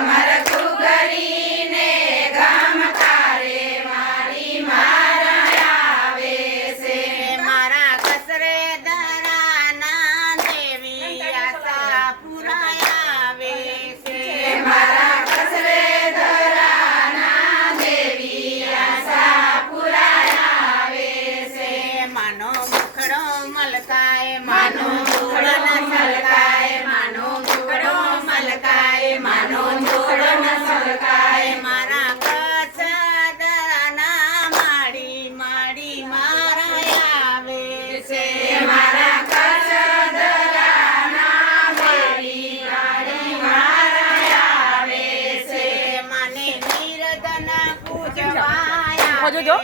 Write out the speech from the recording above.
i'm Amara llegó?